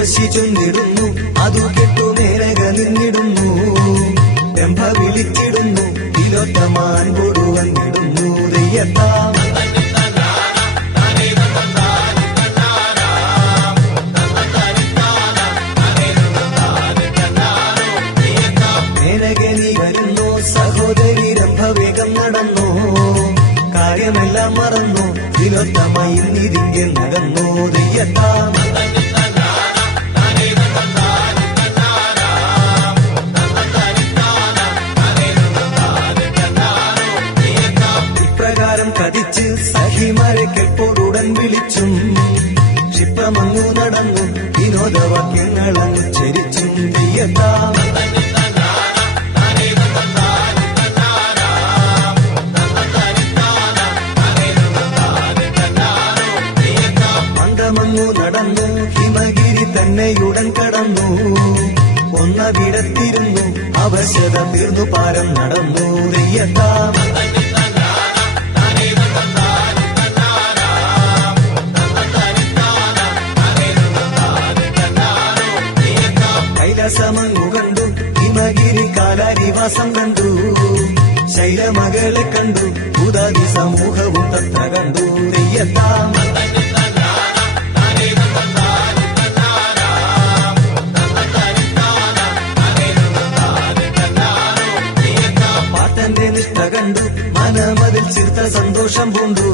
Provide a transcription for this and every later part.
ഉർവശി ചൊന്നിടുന്നു, അതു കെട്ടു മേനക നിന്നിടുന്നു. രംഭ വിളിച്ചിടുന്നു, തിലോത്തമാൻ കൊടുവന്നിടുന്നു. ദയ്യത്താം മേനകനി വരുന്നു, സഹോദരി രംഭ വേഗം നടന്നു. കാര്യമെല്ലാം മറന്നു, തിലോത്തമയിൽ നിതിങ്കൽ നടന്നു. ദയ്യത്താം ഇപ്രകാരം കതിച്ച് സഹിമാരെ കെൽപ്പോടുടൻ വിളിച്ചും ക്ഷിപ്രമങ്ങു നടന്നു, വിനോദവാക്യങ്ങളങ്ങ് ചരിച്ചും. ദയ്യത്താം മന്ദമങ്ങു നടന്നു, ഹിമഗിരി തന്നെയുടൻ കടന്നു. ഒന്നവിടത്തിരുന്നു, അവശത തീർന്നു, പാരം നടന്നു. ദയ്യത്താം കൈലാസമങ്ങു കണ്ടു, ഹിമഗിരി കാലാരിവാസം കണ്ടു. ശൈലമകളെ കണ്ടു, ഉദാതി സമൂഹവും തത്ര കണ്ടു. ദയ്യത്താം പാട്ടന്റെ നിഷ്ഠ കണ്ടു, മനമതിൽ ചിർത്ത സന്തോഷം പൂണ്ടു.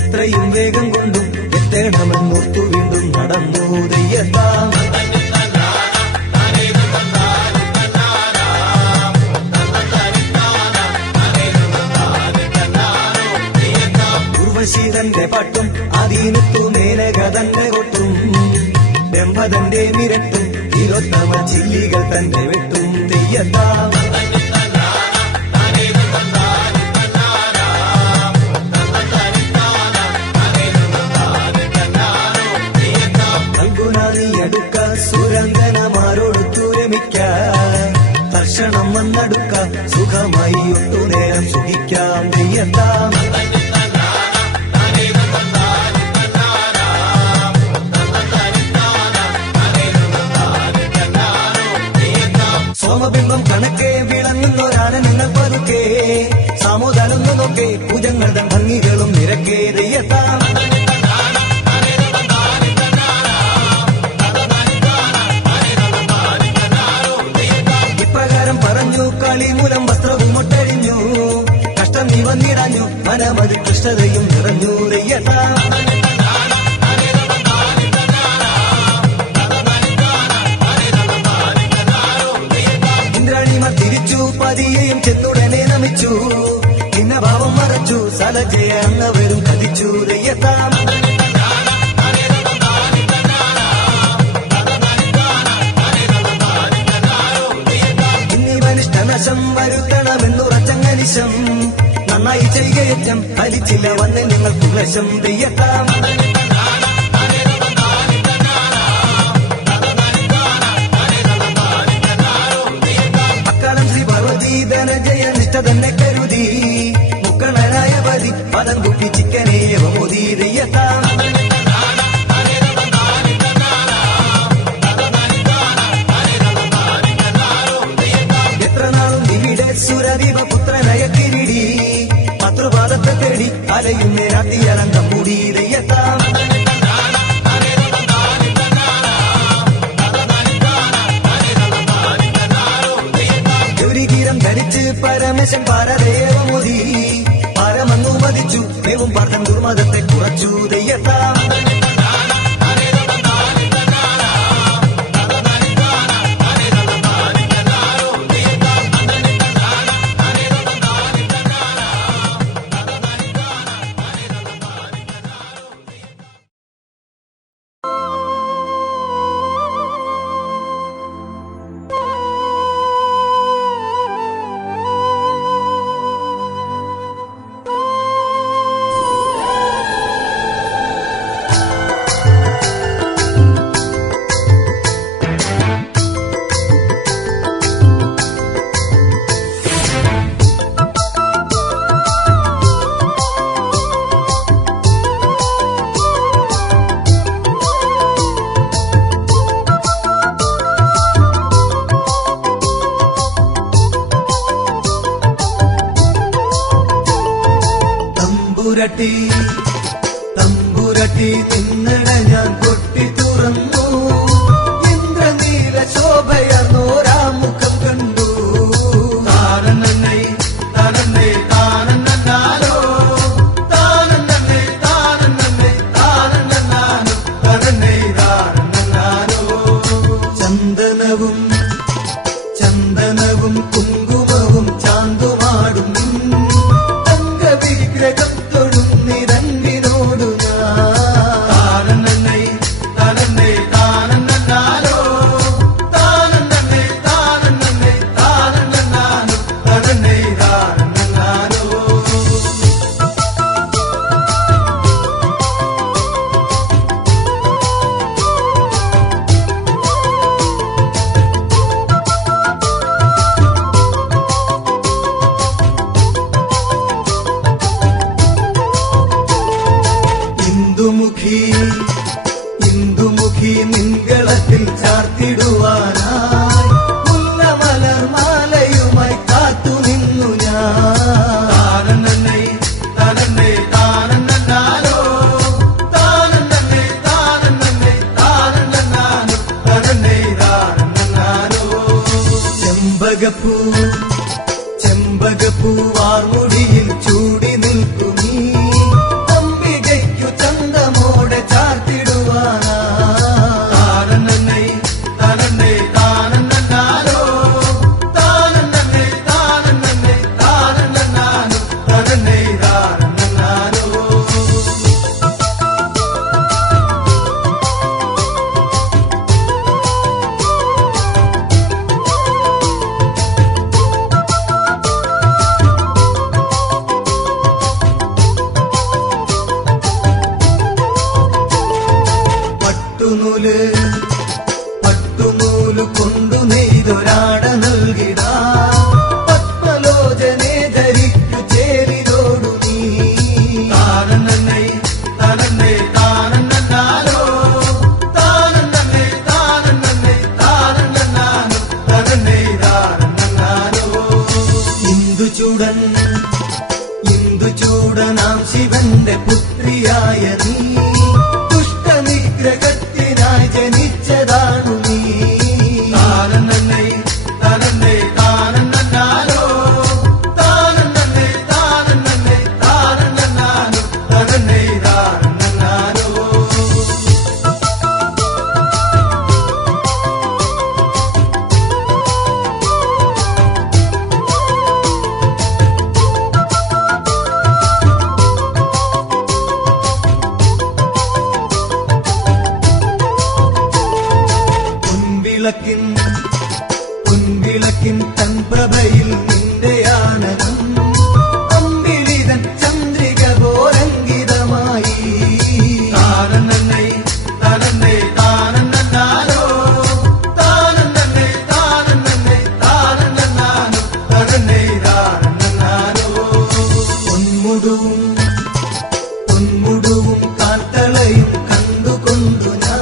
എത്രയും വേഗം കൊണ്ടു എത്തേണമെന്നോർത്തു വീണ്ടും നടന്നു. ദയ്യത്താം ഉർവശീതന്റെ പാട്ടും അതീനത്തു മേനക തന്നെ കൊട്ടും. രംഭതന്റെ മിരട്ടും, തിലോത്തമ ചില്ലികൾ തന്നെ വെട്ടും. ദയ്യത്താം അടുക്ക സുരന്ധനമാരോടൊത്തു രമിക്ക. തർഷണം വന്നടുക്ക, സുഖമായി ഒട്ടു നേരം സുഖിക്കാം. ദയ്യത്താം സോമബിംബം കണക്കെ വിളങ്ങുന്നൊരാന നിങ്ങൾ പതുക്കെ. സാമോദാനൊന്നു നോക്കെ, പൂജങ്ങളുടെ ഭംഗികളും നിരക്കെ. ദയ്യത്താം ഇപ്രകാരം പറഞ്ഞു, കളിമൂലം വസ്ത്രവും ഒട്ടഴിഞ്ഞു. കഷ്ടം നീ വന്നിടഞ്ഞു, മനമതി കൃഷ്ണതയും നിറഞ്ഞു. ദയ്യത്താം ഇന്ദ്രാണിമാർ തിരിച്ചു, പതിയെയും ചെന്നുടനെ നമിച്ചു. നിന്ന ഭാവം മറച്ചു, സലജയ എന്നവരും കതിച്ചു. ദയ്യത്താം ഇന്നിവനിഷ്ടനശം വരുത്തണമെന്നുറച്ചങ്ങനിശം. നന്നായി ചെയ്യുകയറ്റം ഫലിച്ചില്ല, വന്ന് നിങ്ങൾക്ക് ക്ലേശം. ദയ്യത്താം അക്കാലം ശ്രീ പാർവതി ധനജയ നിഷ്ഠ തന്നെ കരുതി. മുക്കണനായ പതി പദം കുപ്പി ചിക്കനേവ മോദി. ദയ്യത്താം എത്ര നാളും ഇവിടെ സുരദീപ പുത്രനായ കിരീടി. പത്രുപാദത്തെ തേടി അലയുന്നേ രാത്രിയരന്തം മൂടി. ദയ്യത്താം ഗൗരിഗീരം ധരിച്ച് പരമേശൻ പാരദേവമോദി. പരമങ്ങു മതിച്ചു, ദേവും പാർത്ഥൻ ദുർമതത്തെ കുറച്ചു. ദയ്യത്താം തട്ടി തമ്പുരട്ടി നിന്നട ഞാൻ കൊട്ടി തുറന്നു ഇന്ദ്രനീല ശോഭയർന്നോരാമുഖം കണ്ടു താനന്നൈ താനന്നൈ താനന്നാലോ താനന്നൈ താനന്നൈ താനന്നാനോ താനന്നൈ താനന്നാലോ ചന്ദനവും ചന്ദനവും കുങ്കുമവും ചാന്തുമാടും തങ്കവിഗ്രഹം തൊഴും നിരങ്ങിനോടു താനന്നൈ താനന്നൈ താനന്നാലോ താനന്നൈ താനന്നൈ താനന്നാനോ താനന്നൈ താനന്നാലോ ഇന്ദുമുഖി ഇന്ദുമുഖി നിൻകളത്തിൽ ചാർത്തിടുവാനായി മുല്ലമലർമാലയുമായി കാത്തു നിന്നു ഞാനന്നൈ താനന്നൈ താനന്നാലോ താനന്നൈ താനന്നൈ താനന്നാനോ താനന്നൈ താനന്നാലോ ചെമ്പകപ്പൂ ചെമ്പകപ്പൂ വാർമുടിയിൽ ചൂടി നിൽക്കുമീ ചന്തമോടെ ചാർത്തിടുവാനാ താനന്നൈ താനന്നൈ താനന്നാലോ താനന്നൈ താനന്നൈ താനന്നാനോ താനന്നൈ താനന്നാലോ പട്ടുനൂല് കൊണ്ടു നെയ്തൊരാട നൽകിടാ പത്മലോചനെ ധരിക്കു ചേരിലോടു നീ താനന്നൈ താനന്നൈ താനന്നാലോ താനന്നൈ താനന്നൈ താനന്നാനോ താനന്നൈ താനന്നാലോ ഇന്ദുചൂടനാം ശിവന്റെ പുത്രിയായ നീ നിഗ്രഹത്തിനായി ജനിച്ചതാണു നീ താനന്നൈ താനന്നൈ താനന്നാലോ താനന്നൈ താനന്നൈ താനന്നാനോ താനന്നൈ താനന്നാലോ പൊൻവിളക്കിൻ തൻപ്രഭയിൽ നിന്റെ ആനന്ദം അമ്പിളിതൻ ചന്ദ്രിക പോരങ്കിതമായി താനന്നൈ താനന്നൈ താനന്നാലോ താനന്നൈ താനന്നൈ താനന്നാനോ താനന്നൈ താനന്നാലോ പൊന്മുടുവും കാൽത്തളയും കണ്ടുകൊണ്ടു ഞാൻ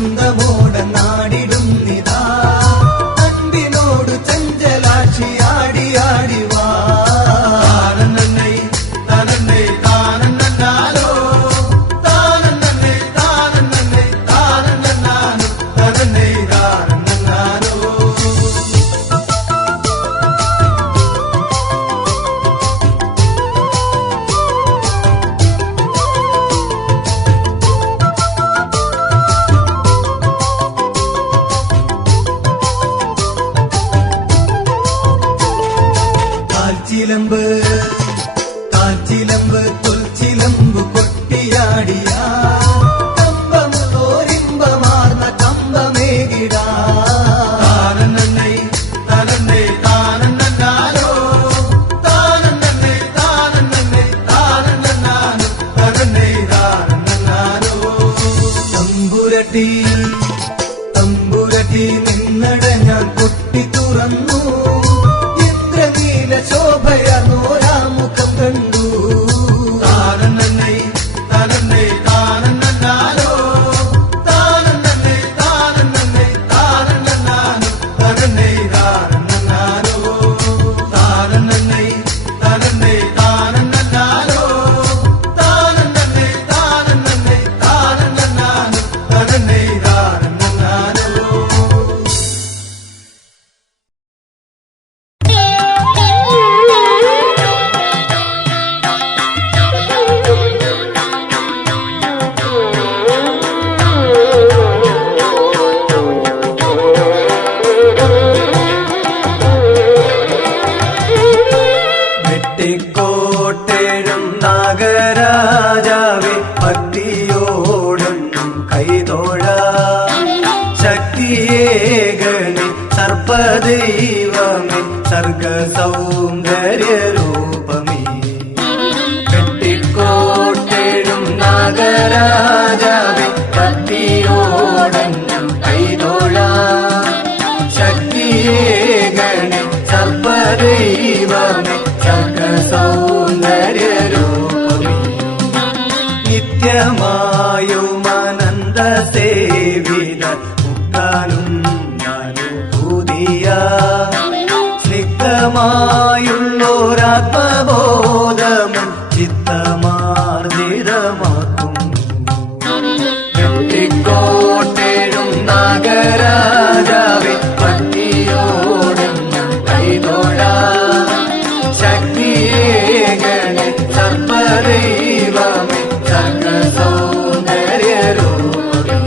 ചന്തമോടെ നാടിടും നിതാ അൻപിനോട് ചഞ്ചലാക്ഷിയാടി ആടി വാ താനന്നൈ താനന്നൈ താനന്നാലോ താനന്നൈ താനന്നൈ താനന്നാനോ താനന്നൈ താനന്നാലോ കാൽച്ചിലമ്പ് കാൽച്ചിലമ്പ് കൊൽച്ചിലമ്പ് കൊട്ടിയാടിയ കമ്പമുള്ളോരിമ്പമാർന്ന കമ്പമേകിടാ താനന്നൈ താനന്നൈ താനന്നാലോ താനന്നൈ താനന്നൈ താനന്നാനോ താനന്നൈ താനന്നാലോ തമ്പുരട്ടി തമ്പുരട്ടി നിന്നട ഞാൻ കൊട്ടി തുറന്നു ശോഭയാർന്നോരാമുഖം കണ്ടു താനന്നൈ താനന്നൈ താനന്നാലോ താനന്നൈ താനന്നൈ താനന്നാനോ താനന്നൈ താനന്നാലോ താനന്നൈ താനന്നൈ താനന്നാലോ താനന്നൈ താനന്നൈ താനന്നാനോ താനന്നൈ താനന്നാലോ വെട്ടിക്കോട്ടേഴും നാഗരാജാവേ ഭക്തിയോടും കൈതോഴ ശക്തിയേകണി സർപ്പദൈവമേ സർഗസൗന്ദര്യരൂപമേ വെട്ടിക്കോട്ടേഴും നാഗരാജാവേ ഭക്തിയോടും കൈതോഴ ശക്തിയേകണി സർപ്പദൈവമേ സൗന്ദര്യരൂപമേ നിത്യമായുമനന്ത സേവിത മുക്കാലും ഞാനുഭൂതിയ സ്നിഗ്ധമായുള്ളോരാത്മബോധമൻ ചിത്തമാർജിതമാക്കുന്നു വെട്ടിക്കോട്ടേഴും നാഗരാജാവേ ഭക്തിയോടും കൈതോഴ ശക്തിയേകണി സർപ്പദൈവമേ സർഗസൗന്ദര്യരൂപമേ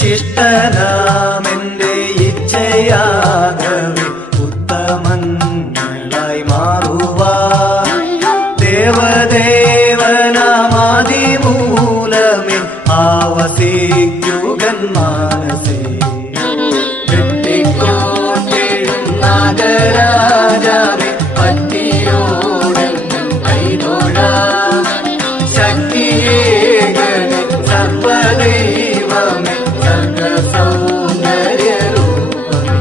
ശിഷ്ടനാമെന്റെ ഇച്ഛയാകവേ ഉത്തമങ്ങളായി മാറുവാൻ ദേവദേവനാമാദിമൂലമേ ആവസിക്കുകൻ മാനസേ വെട്ടിക്കോട്ടേഴും നാഗരാജാവേ ഭക്തിയോടും കൈതോഴ ശക്തിയേകണി സർപ്പദൈവമേ സർഗസൗന്ദര്യരൂപമേ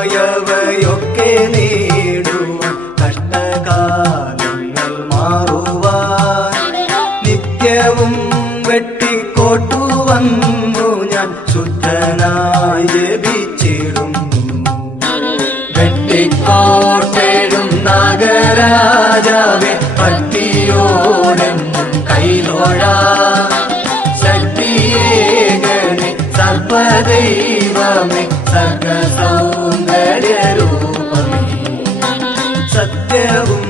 ഇഷ്ടമായവയൊക്കെ നേടുവാൻ കഷ്ടകാലങ്ങൾ മാറുവാൻ നിത്യവും വെട്ടിക്കോട്ടു വന്നു ഞാൻ ശുദ്ധനായി ജപിച്ചിടുന്നു വെട്ടിക്കോട്ടേഴും നാഗരാജാവേ ഭക്തിയോടും കൈതോഴ ശക്തിയേകണി സർപ്പദൈവമേ സർഗസൗന്ദര്യരൂപമേ സത്യവും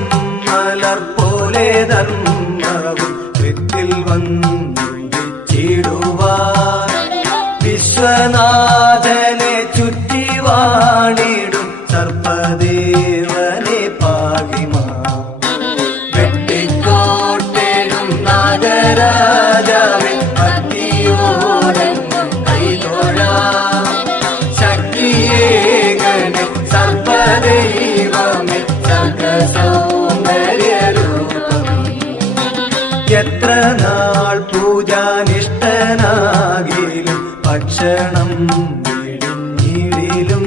മലർപോലെ ധർമ്മവും കൃത്തിൽ വന്നിടുവാൻ വിശ്വനാഥനെ ചുറ്റി വാണിടും സർപ്പദേവനെ പാകിമാ വെട്ടിക്കോട്ടേഴും നാഗരാജാവേ ഭക്തിയോടും കൈതോഴ ശക്തിയേകണി സർപ്പദൈവമേ സർഗസൗന്ദര്യരൂപമേ എത്ര നാൾ പൂജാനിഷ്ഠനാകിലും ഭക്ഷണം വെടിഞ്ഞിടിലും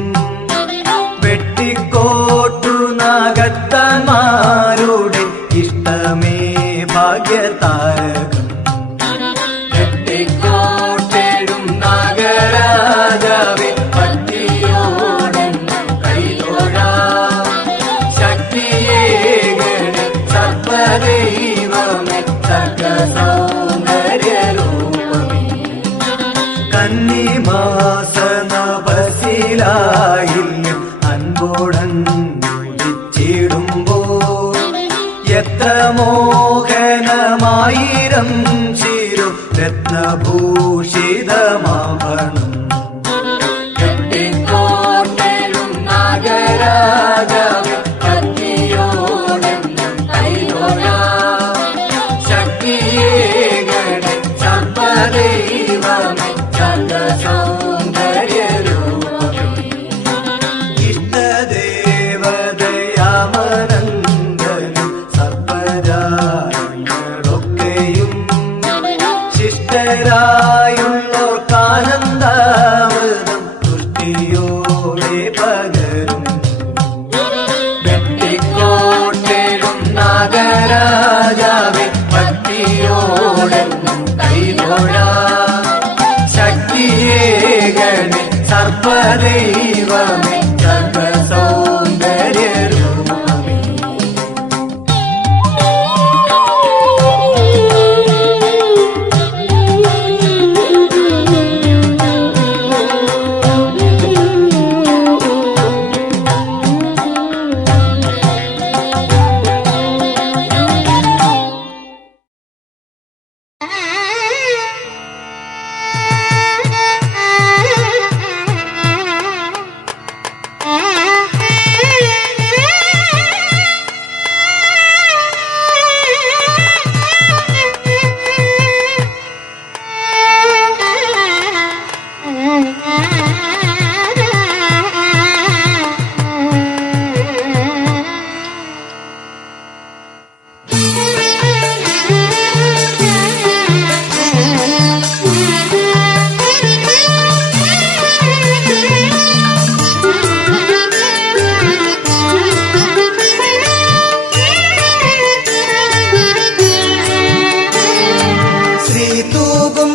വെട്ടിക്കോട്ടു നാഗത്താന്മാരുടെ ഇഷ്ടമേ ഭാഗ്യതാരകം കന്നിമാസ നവസിലായില്ല അൻപോടങ്ങിടുമ്പോൾ എത്ര മോഹനമായിരം ശിരു രത്നഭൂഷിതമാഭണം ശിഷ്ടരായുള്ളോർക്കാനന്ദാമൃതം തുഷ്ടിയോടെ പകരും വെട്ടിക്കോട്ടെഴും നാഗരാജാവേ ഭക്തിയോടെന്നും കൈതൊഴാം ശക്തിയേകണേ സർപ്പദൈവമേ സർവസൗന്ദര്യരൂപമേ.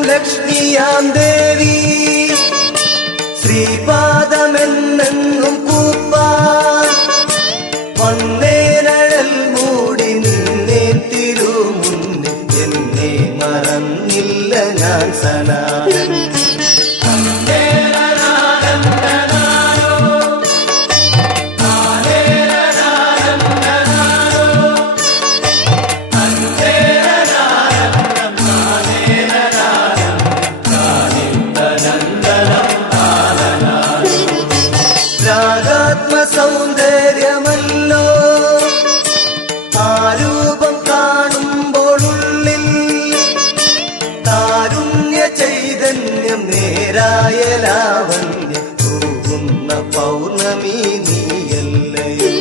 ലക്ഷ്മിയാം ദേവി ശ്രീപാദമെന്നെന്നും കൂപ്പാൻ വന്നേനഴൽ മൂടി നിന്നെ തിരുമുന്നിൽ എന്നെ മറന്നില്ല ഞാൻ സനാതൻ സൗന്ദര്യമല്ലോ ആ രൂപം കാണുമ്പോഴുള്ളിൽ താരുണ്യ ചൈതന്യം നേരായ ലാവണ്യം തൂകുന്ന പൗർണമി നീയല്ലയോ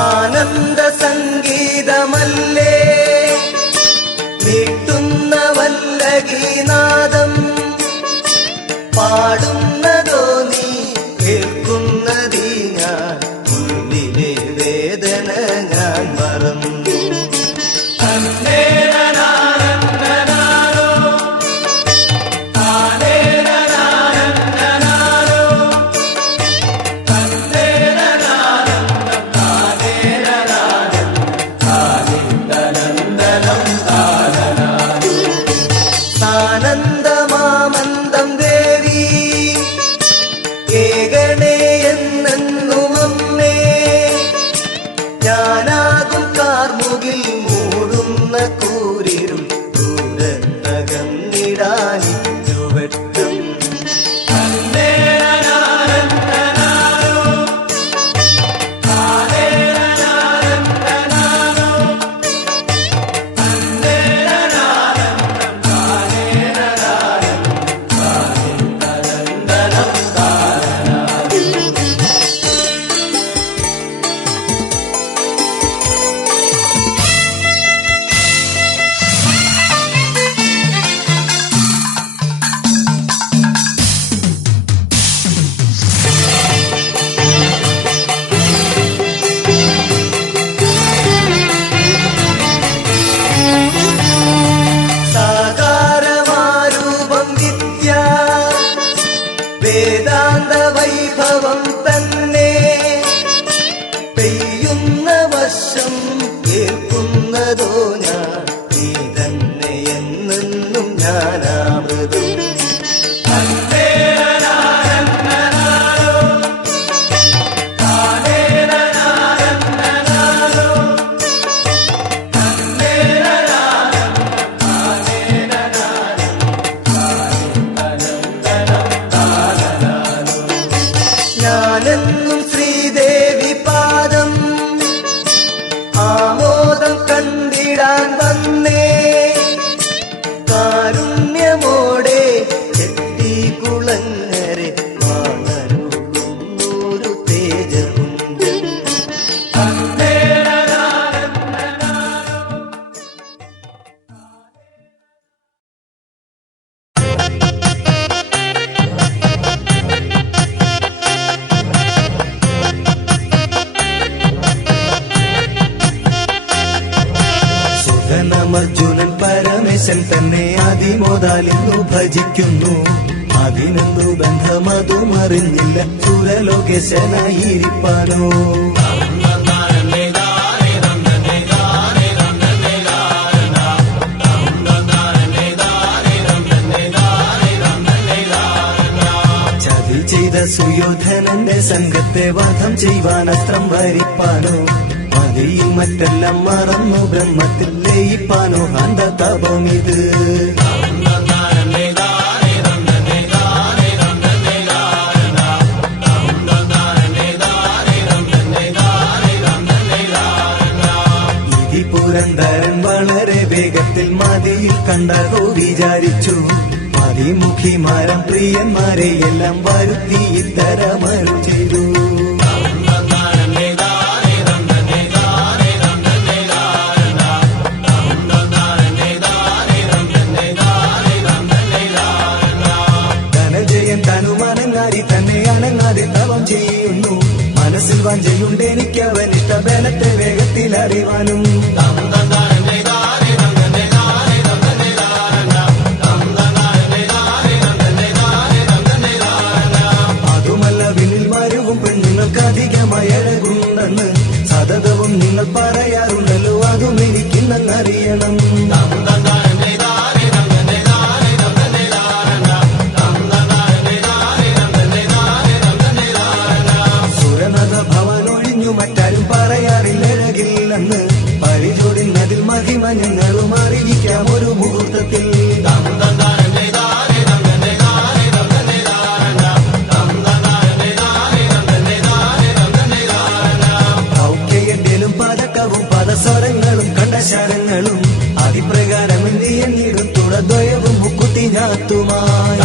ആനന്ദ സംഗീതമല്ലേ നീട്ടുന്ന വല്ലഗീനാദം പാടുന്നതോ നീ കേൾക്കുന്നതീ ഞാൻ ഉള്ളിലെ വേദന ഞാൻ മറന്നു ആനന്ദമാമന്ദം ദേവി ഈശൻ തന്നെ അതിമോദാലിന്നു ഭജിക്കുന്നു. അതിനെന്തു ബന്ധമതും അറിഞ്ഞില്ല സുരലോകേശനായിരിപ്പാനോ. ചതി ചെയ്ത സുയോധനന്റെ സംഘത്തെ വധം ചെയ്യുവാൻ അസ്ത്രം വരിപ്പാനോ. മതിയിൽ മറ്റെല്ലാം മറന്നു ബ്രഹ്മത്തിൽ ലയിപ്പാനോ അന്ത തപമിത്. പുരന്തരൻ വളരെ വേഗത്തിൽ മതിയിൽ കണ്ടോ വിചാരിച്ചു. മതിമുഖിമാരം പ്രിയന്മാരെ എല്ലാം വരുത്തി ഇത്തരമരു ചെയ്തു. ധനജയൻ തനുമനങ്ങാരി തന്നെ അനങ്ങാതെ തവം ചെയ്യുന്നു. മനസ്സിൽ വഞ്ചയുണ്ട് എനിക്ക് അവൻ ഇഷ്ടബലത്തെ വേഗത്തിൽ അറിവാനും. അതുമല്ല വിനിൽ മരുവും പെണ്ണുങ്ങൾക്ക് അധികമായി അഴകുണ്ടെന്ന് സതതവും നിങ്ങൾ പറയാറുണ്ടല്ലോ. അതും എനിക്കിന്നറിയണം. മറ്റാരും പറയാറില്ലഴകില്ലെന്ന് പരിചോടുന്നതിൽ മഹിമ ഞങ്ങളും അറിയിക്കാം ഒരു മുഹൂർത്തത്തിൽ. ഔക്കയന്റെലും പതക്കവും പദസ്വരങ്ങളും കണ്ടശാരങ്ങളും അതിപ്രകാരം എന്നിടും തുടദ്വയവും മുക്കുത്തി ഞാത്തുമായി.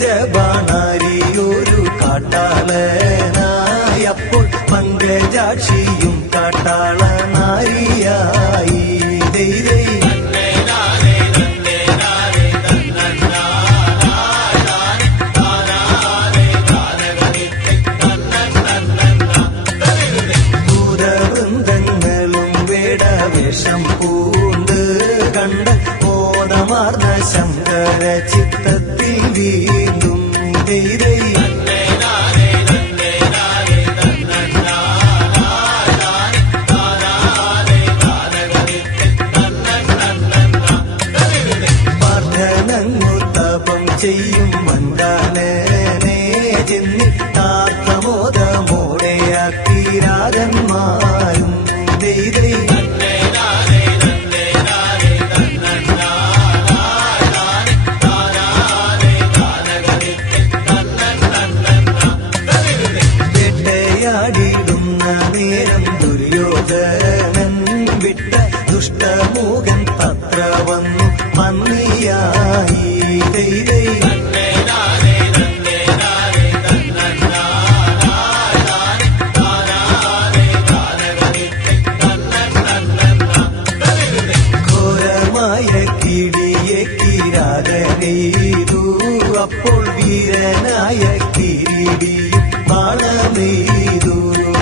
പങ്കജബാണാരിയൊരു കാട്ടാളനായപ്പോൾ പങ്കജാക്ഷിയും കാട്ടാളനാരിയായി ദൈവേ ഭൂതവൃന്ദങ്ങളും വേടവേഷം പൂണ്ട് കണ്ട് ബോധമാർന്ന ശങ്കര ചിത്തത്തിൽ വീണ്ടും ദൈവേ പാഠനങ്ങുത്തപം ചെയ്യും മന്ദാനനെ ചെന്നി താർത്തമോദമോടെ അക്കിരാതന്മാരും ദൈവേ വേട്ടയാടിടുന്ന നേരം ദുര്യോധനൻ വിട്ട ദുഷ്ടമൂകൻ തത്ര വന്നു മന്നിയായി ദൈവേ ഘോരമായ കിടിയെ കിരാതനെയ്തു അപ്പോൾ വീരനായ കിരീടിയും ബാണമെയ്തു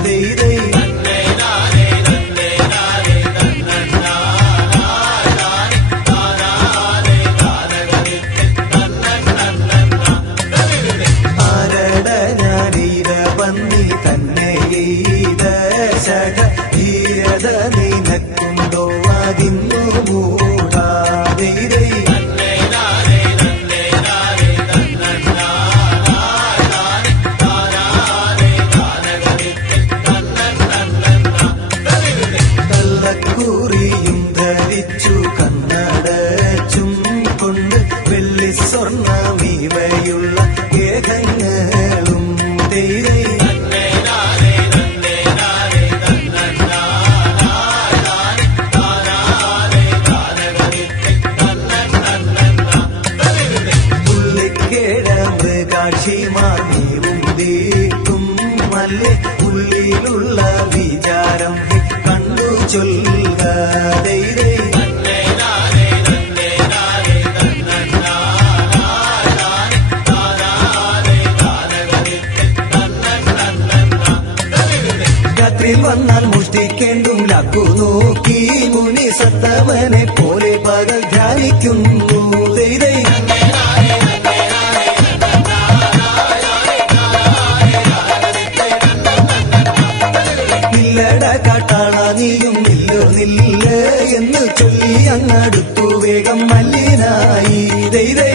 ദൈവേ ആരടനാരീരപന്നി തന്നെ എയ്ത ശക ധീരത നിനക്കുണ്ടോ അതിന്നു മൂടാ ദൈവേ കള്ളക്കൂറിയും ധരിച്ചു കണ്ണടച്ചും കൊണ്ട് വെള്ളി സ്വർണ്ണമിവയുള്ള ഏകങ്ങളും ദൈവേ ഉള്ളിക്കേഴ മൃഗാക്ഷിമാർ നീവും ദീക്കും മല്ലേ ഉള്ളിലുള്ള വിചാരം കണ്ടു ചൊല്ലുക ദൈവേ രാത്രിയിൽ വന്നാൽ മുഷ്ടിക്കേണ്ടും ലക്കു നോക്കി മുനി സത്തമനെ പോലെ പകൽ ധ്യാനിക്കുന്നു ദൈവേ ഇല്ലട കാട്ടാള നീയും നില്ലോ നില്ല എന്ന് ചൊല്ലി അങ്ങടുത്തു വേഗം മല്ലിനായി ദൈവേ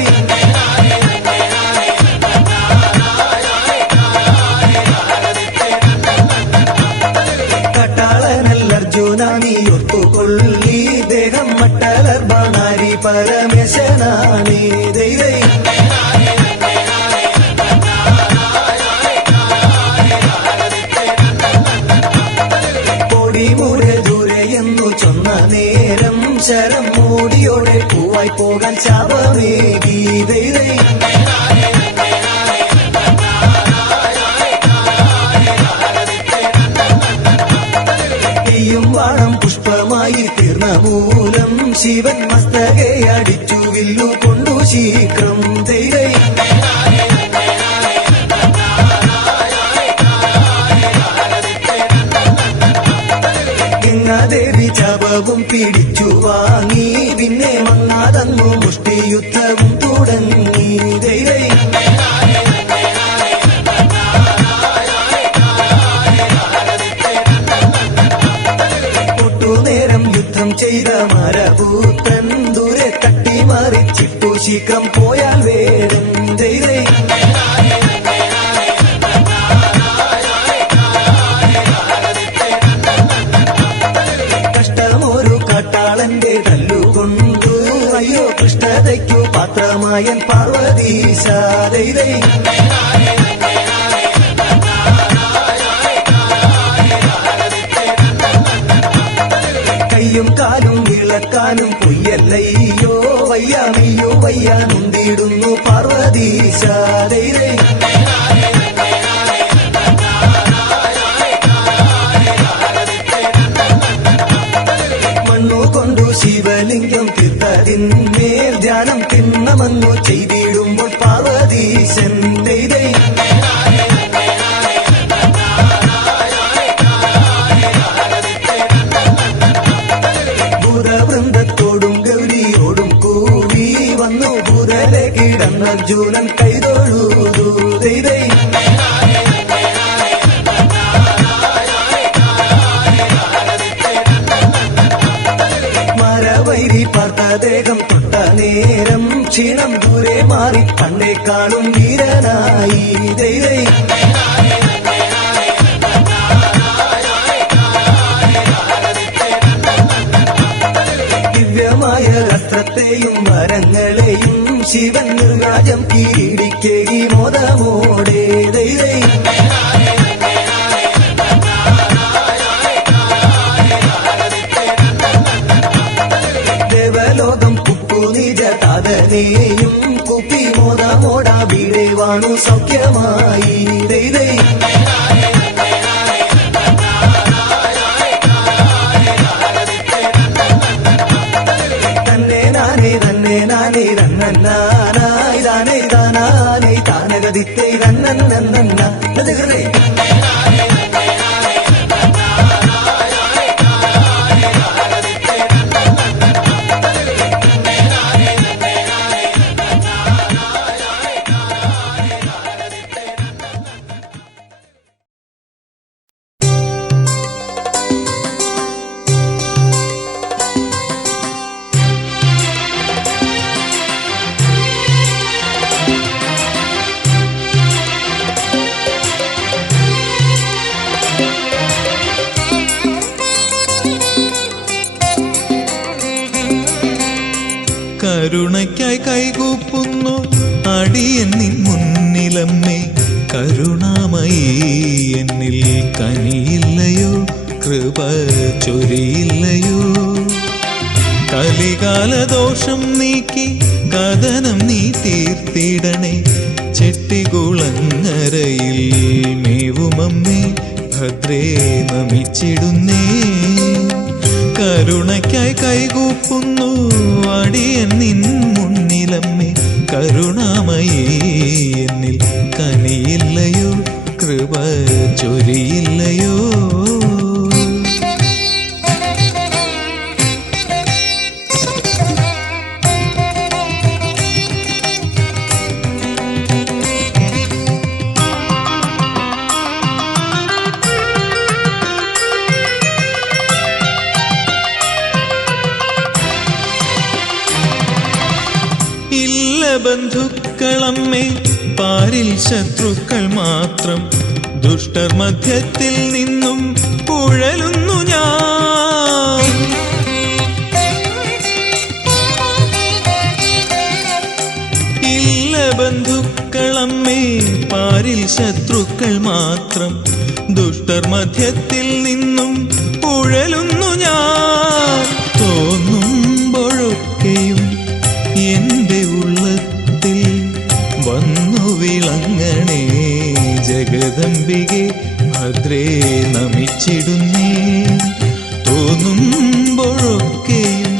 കാട്ടാളനല്ല അർജുന നീ ഒത്തുകൊള്ളി ദേഹം മട്ടലർ ബാണാരി പരമേശനാണി ദൈവേ മൂടെ ദൂരെ എന്നു ചൊന്ന നേരം ശരം മൂടിയോടെ പൂവായി പോകാൻ ശാപമേകി ദൈവേ തീയും വാണം പുഷ്പമായി തീർന്ന മൂലം ശിവൻ മസ്തകെ അടിച്ചു വില്ലു കൊണ്ടു ശീഘ്രം ദൈവേ ദേവി ജപവും പിടിച്ചു വാങ്ങി പിന്നെ മങ്ങാതങ്ങു മുഷ്ടിയുദ്ധവും തുടങ്ങി ദൈവേ ഒട്ടുനേരം യുദ്ധം ചെയ്ത മരപൂത്രൻ ദൂരെ തട്ടി മറിച്ചിട്ടു ശീഘ്രം പോയാൽ വേണം ദൈവേ കാട്ടാളന്റെ തല്ലുകൊണ്ടു അയ്യോ കൃഷ്ണതയ്ക്കു പാത്രമായൻ പാർവതീശ ദൈവേ കയ്യും കാലും വിള കൊല്ലക്കാനും പൊയ്യല്ലയ്യോ വയ്യാമയ്യോ വയ്യാനുണ്ടിടുന്നു പാർവതീശ ദൈവേ. മണ്ണുകൊണ്ടു ശിവലിംഗം തീർത്തതിന്മേൽ ധ്യാനം തിന്നമന്നു ചെയ്തിടുമ്പോൾ പാർവതീശൻ ദൈവേ. ഭൂതവൃന്ദത്തോടും ഗൗരിയോടും കൂടി വന്നു ഭൂതലെ കിടന്ന അർജുനൻ കൈതൊഴുതു ദൈവേ. മരവൈരി പാർത്ത ദേഹം തൊട്ട നേരം ക്ഷീണം ദൂരെ മാറി പണ്ടേ കാണും വീരനായി ദൈവേ. ദിവ്യമായ അസ്ത്രത്തെയും വരങ്ങളെയും ശിവൻ നിർവാജം കീടിക്കേകി മോദമോടെ ദൈവേ. ദേവലോകം കുപ്പു നിജ താതനെയും കുപ്പി മോദമോടാ വീടെ വാണു സൗഖ്യമായി ദൈവേ. നാനേ രന്നാനായി താനേ താനാനേ താനഗതിത്തേ രന്നന്നന്ന നദകരേ. കരുണയ്ക്കായി കൈകൂപ്പുന്നു അടിയൻ നിൻ മുന്നിലമ്മേ. കരുണാമയി എന്നിൽ കനിയില്ലയോ കൃപ ചൊരിയില്ലയോ. കലികാലദോഷം നീക്കി കഥനം നീ തീർത്തിടണേ. ചെട്ടികുളങ്ങരയിൽ മേവുമമ്മേ ഭദ്രേ നമിച്ചിടുന്നേ. കരുണയ്ക്കായി കൈകൂപ്പുന്നു അടിയൻ നിൻ മുന്നിലമ്മേ. കരുണാമയി എന്നിൽ കനിയില്ലയോ കൃപ ചൊരിയില്ലയോ. ബന്ധുക്കളമ്മേ പാരിൽ ശത്രുക്കൾ മാത്രം. ദുഷ്ടർ മധ്യത്തിൽ നിന്നും കുഴലുന്നു ഞാൻ. ഇല്ല ബന്ധുക്കളമ്മേ പാരിൽ ശത്രുക്കൾ മാത്രം. ദുഷ്ടർ മധ്യത്തിൽ നിന്നും കുഴലുന്നു ഞാൻ. തോന്നുമ്പോഴൊക്കെയും എന്റെ ഉള്ളത്തിൽ വന്നു വിളങ്ങണേ. ജഗദംബികെ ഭദ്രേ നമിച്ചിടുന്നേ. തോന്നുമ്പോഴൊക്കെയും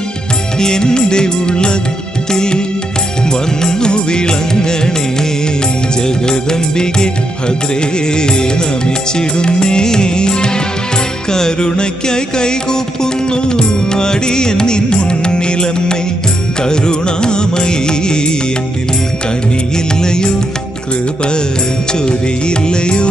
എന്റെ ഉള്ളത്തിൽ വന്നു വിളങ്ങണേ. ജഗദംബികെ ഭദ്രേ നമിച്ചിടുന്നേ. കരുണയ്ക്കായി കൈകൂപ്പുന്നു അടിയൻ നിൻ മുന്നിലമ്മേ. കരുണാമയി എന്നിൽ കനിയില്ലയോ കൃപ ചൊരിയില്ലയോ.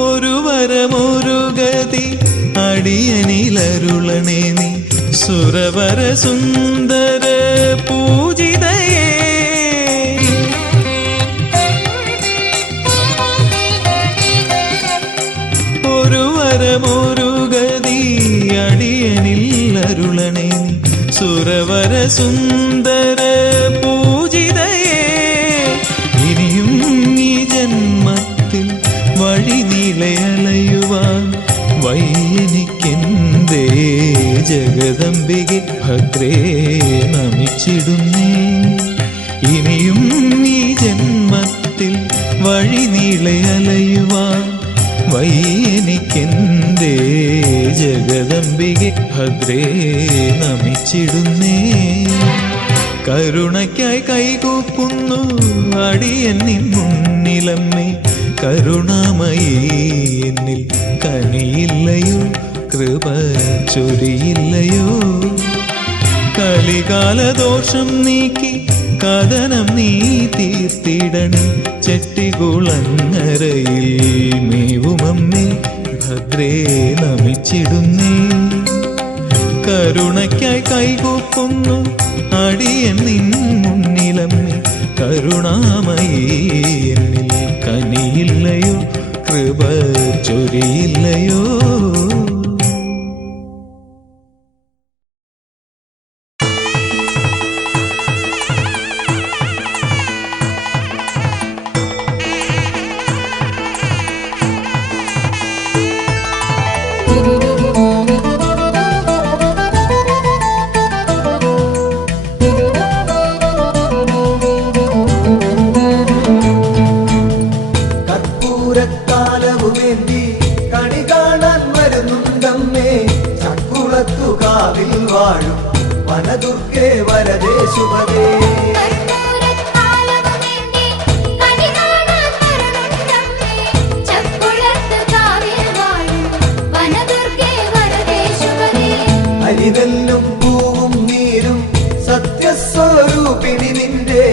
ഒരു വരമൊരു ഗതി അടിയനിലരുളണേ നീ. സുരവര സുന്ദര പൂജിതയേ. കനിഞ്ഞരുളണേ നീ സുരവര സുന്ദര പൂജിതയേ. ഇനിയും ഈ ജന്മത്തിൽ വഴി നീളെ അലയുവാൻ വയ്യെനിക്കെന്തേ ജഗദംബികെ ഭദ്രേ നമിച്ചിടുന്നേ. ഇനിയും ഈ ജന്മത്തിൽ വഴി നീളെ അലയുവാൻ വയ്യെനിക്കെന്തേ ജഗദംബികെ ഭദ്രേ നമിച്ചിടുന്നേ. കരുണയ്ക്കായി കൈകൂപ്പുന്നു അടിയൻ നിൻ മുന്നിലമ്മേ. കരുണാമയീ എന്നിൽ കനിയില്ലയോ, കൃപ ചൊരിയില്ലയോ. കലികാലദോഷം നീക്കി കഥനം നീ തീർത്തിടണേ. ചെട്ടികുളങ്ങരയിൽ മേവുമമ്മേ ഭദ്രേ നമിച്ചിടുന്നേ. കരുണയ്ക്കായി കൈകൂപ്പുന്നു അടിയൻ നിൻ മുന്നിലമ്മേ. കരുണാമയീ എന്നിൽ കനിയില്ലയോ, കൃപ ചൊരിയില്ലയോ. കർപ്പൂരത്താലവുമേന്തി കണി കാണാൻ വരുന്നുണ്ടമ്മേ. ചക്കുളത്തുകാവിൽ വാഴും വനദുർഗേ വരദേ ശുഭദേ. അരിനെല്ലും പൂവും നീരും സത്യസ്വരൂപിണി നിന്റെ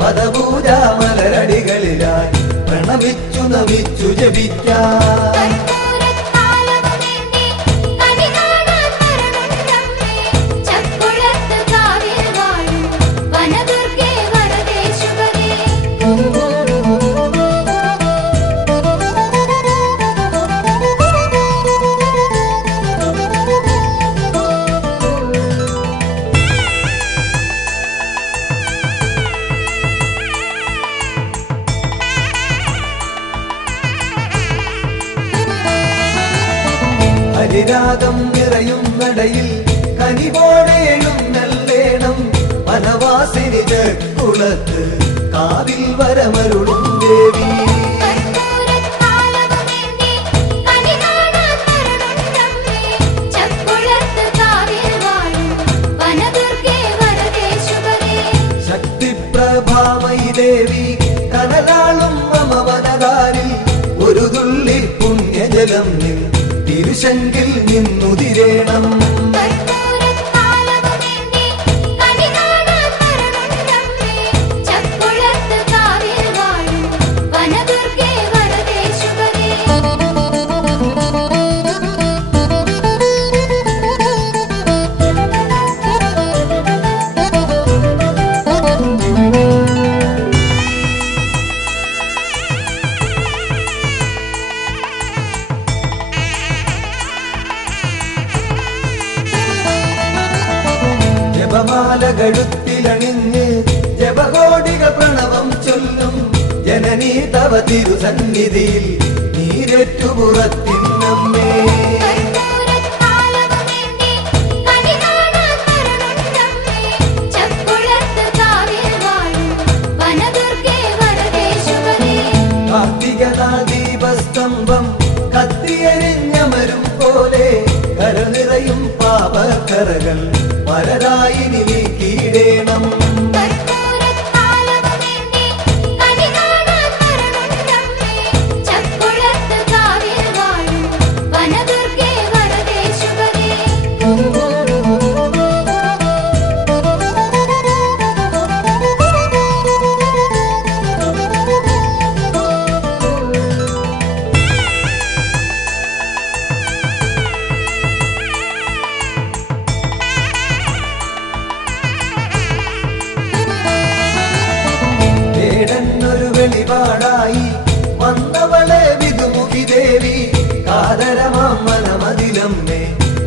പദപൂജാ മലരടികളിലായി പ്രണമിച്ചു നമിച്ചു ജപിക്കാം. ഹരിരാഗം നിറയും നടയിൽ കനിവോടെയും നല്ലേണം. വനവാസിനി ചക്കുളത്ത് കാവിൽ വരമരുളും ദേവി. ശക്തിപ്രഭാമയി ദേവി കനലാളും മമ വനകാരിൽ ഒരു തുള്ളി പുണ്യജലം നിൻ തിരുശങ്കിൽ നിന്നുതിരേണം. ജപമാലകഴുത്തിലണിഞ്ഞ് ജപകോടികൾ പ്രണവം ചൊല്ലും ജനനീ തവ തിരുസന്നിധിയിൽ നീരറ്റുപുറത്തിന്നമ്മേ. കാർത്തികനാൾ ദീപസ്തംഭം കത്തിയെരിഞ്ഞമരും പോലെ കരനിറയും പാപക്കറകൾ പരരായി നീക്കിയിടേണം. വെളിപാടായി വന്നവളെ വിധുമുഖി ദേവി കാതരമാം മനമതിലമ്മേ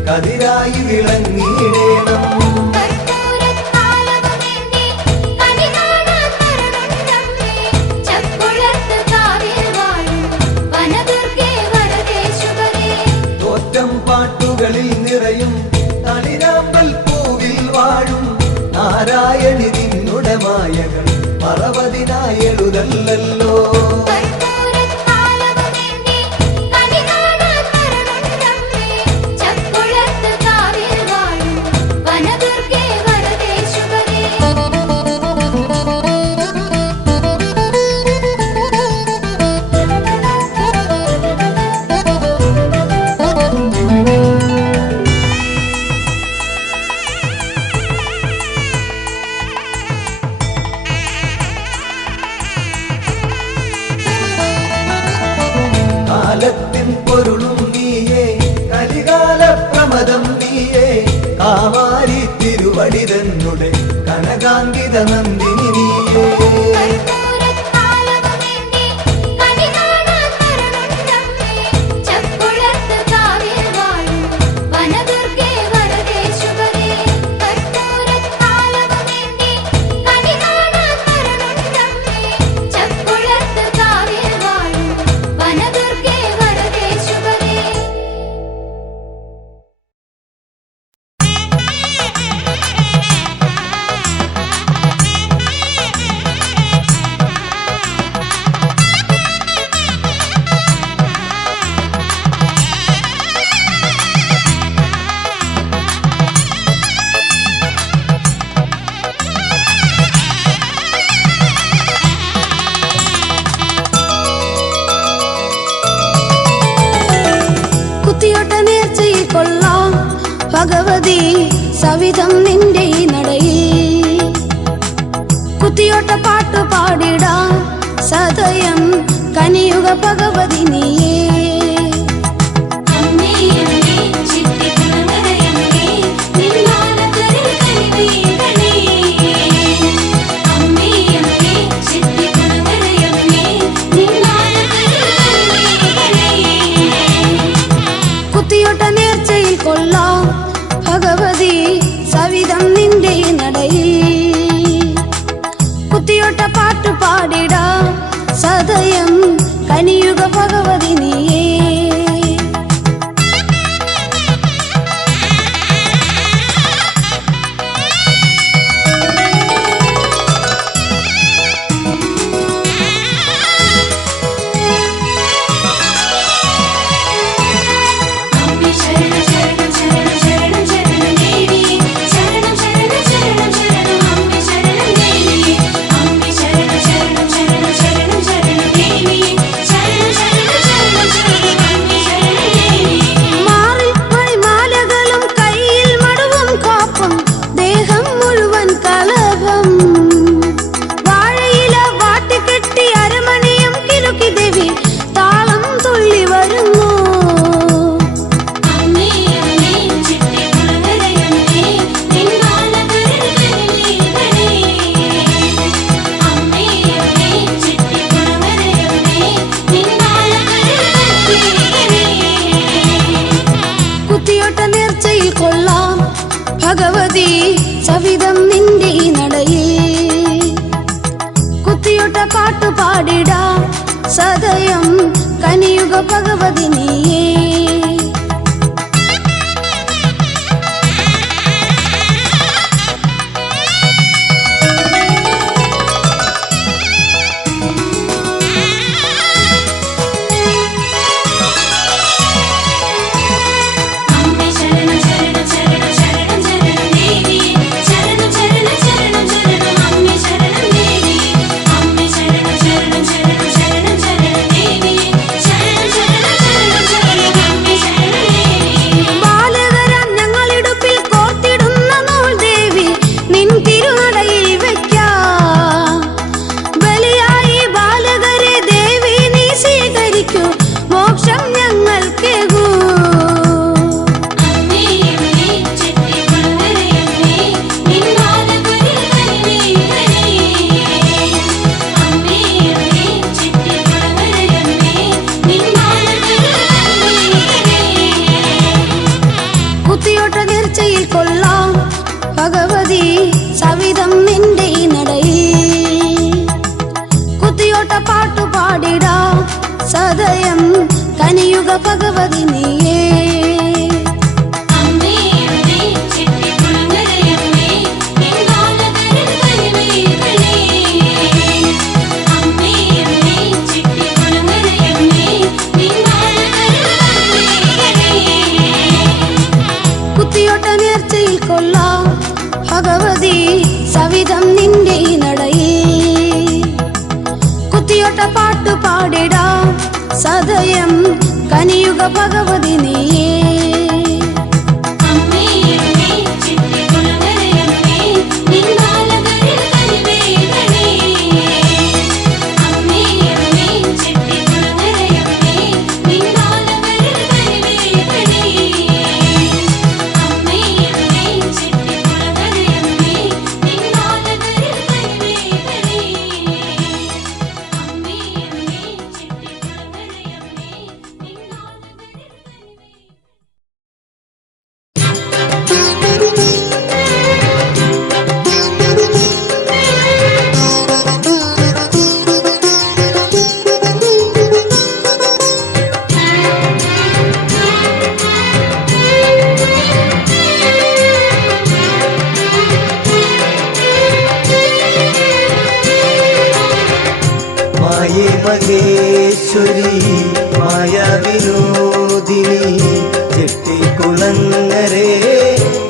കതിരായി വിളങ്ങിയിടേണം. കാമാരി തിരുവടി തന്നുടെ കനകാങ്കിത നന്ദിനി നീയേ. ഭഗവതി സവിധം നിന്റെ ഈ നടയിൽ കുത്തിയോട്ട പാട്ടു പാടിടാം സദയം കനിയുക ഭഗവതി നീയേ. കുത്തിയോട്ട നേർച്ചയിൽ കൊള്ളാം ഭഗവതി സവിധം നിന്റെ നടയിൽ കുത്തിയോട്ട പാട്ടു പാടിടാം സദയം കനിയുക ഭഗവതി നീയേ. ഭഗവതി സവിധം നിന്റെ നടയിൽ കുത്തിയോട്ട പാട്ടു പാടിടാം സദയം കനിയുക ഭഗവതി നീയേ. ഭഗവതി സവിധം നിന്റെ നടയിൽ കുത്തിയോട്ട പാട്ടു പാടിടാം സദയം കനിയുക ഭഗവതി നീയേ. കുത്തിയോട്ട നേർച്ചയിൽ കൊള്ളാം ഭഗവതി സവിധം നിന്റെ നടയിൽ കുത്തിയോട്ട പാട്ടു പാടിടാം സദയം കനിയുക ഭഗവതി നീയേ. മഹേശ്വരി മായാവിനോദിനി ചെട്ടിക്കുളങ്ങരെ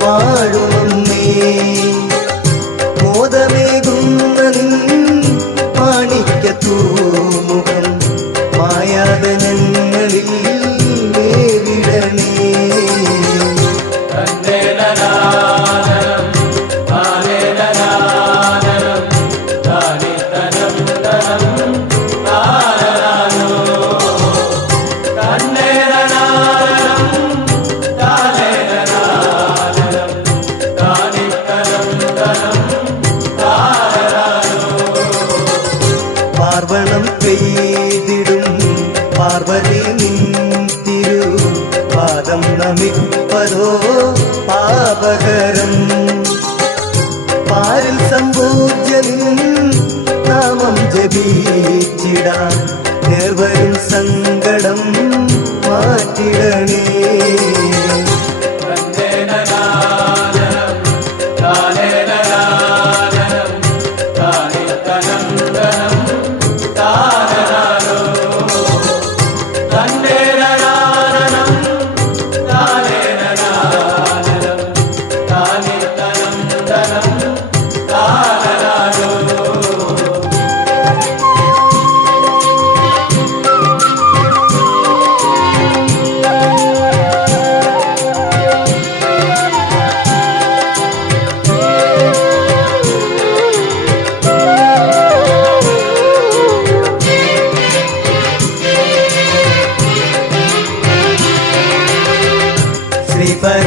വാഴുമമ്മേ മോദമേകുന്ന നിൻ മാണിക്യത്തൂമുഖം മായാതെ ഞങ്ങളിൽ നേരിടണേ പാർവണം പെയ്തിടും പാർവതി നിൻ തിരു പാദം നമിപ്പതോ പാപകരം പാരിൽ സംപൂജ്യനിൻ നാമം ജപിച്ചിടാൻ നേർവരും സങ്കടം മാറ്റിടണേ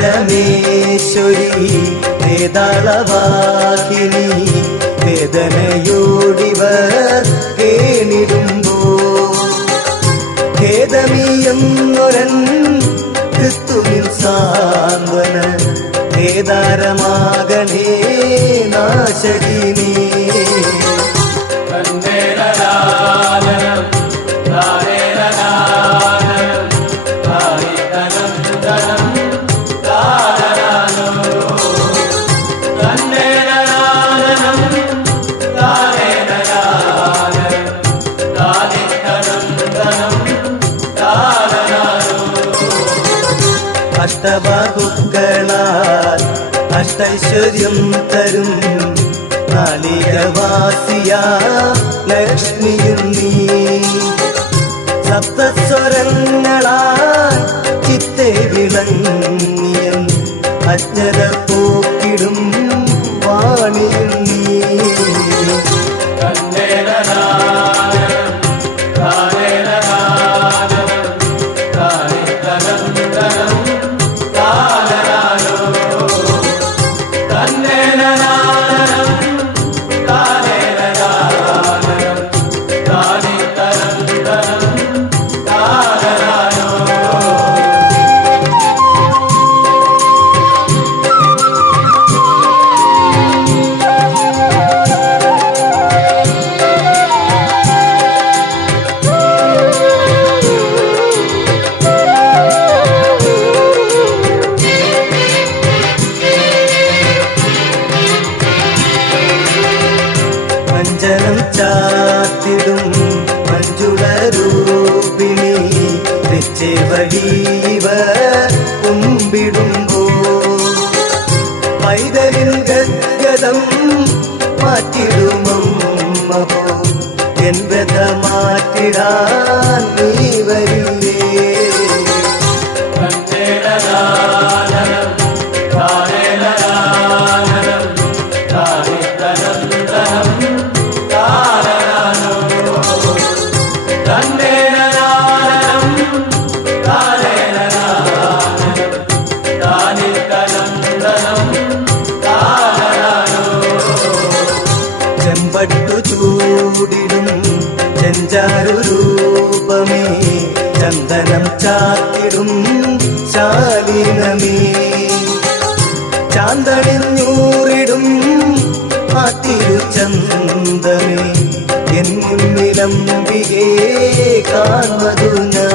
പരമേശ്വരി വേദാളവാഹിനി വേദനയോടിവർ കേണിടുമ്പോ ഖേദമീയെന്നൊരൻ ക്രിസ്തുവിൻ സാന്ത്വന കേദാരമാകണേ നാശകിനീ അഷ്ടബാഹുക്കളാൽ അഷ്ടൈശ്വര്യം തരും നാളികവാസിയ ലക്ഷ്മിയും നീ സപ്തസ്വരങ്ങളാൽ ചിത്തെ വിളങ്ങിയൻ അജ്ഞത പോക്കിടും വാണിയും നീ അഞ്ജനം ചാത്തിടും മഞ്ജുളരൂപിണി തെച്ചേവടീവ കുമ്പിടുമ്പോ പൈതലിൻ ഗദ്ഗതം മാറ്റിടുമമ്മോ എൻ വ്യഥ മാറ്റിടാൻ നീ വരില്ലേ ചെമ്പട്ടു ചൂടിടും ചെഞ്ചാരു രൂപമേ ചന്ദനം ചാത്തിടും ശാലീനമേ ചാന്തണിഞ്ഞൂറിടും ആത്തിരു ചന്തമേ എൻ മുന്നിലംബികേ കാണുന്നു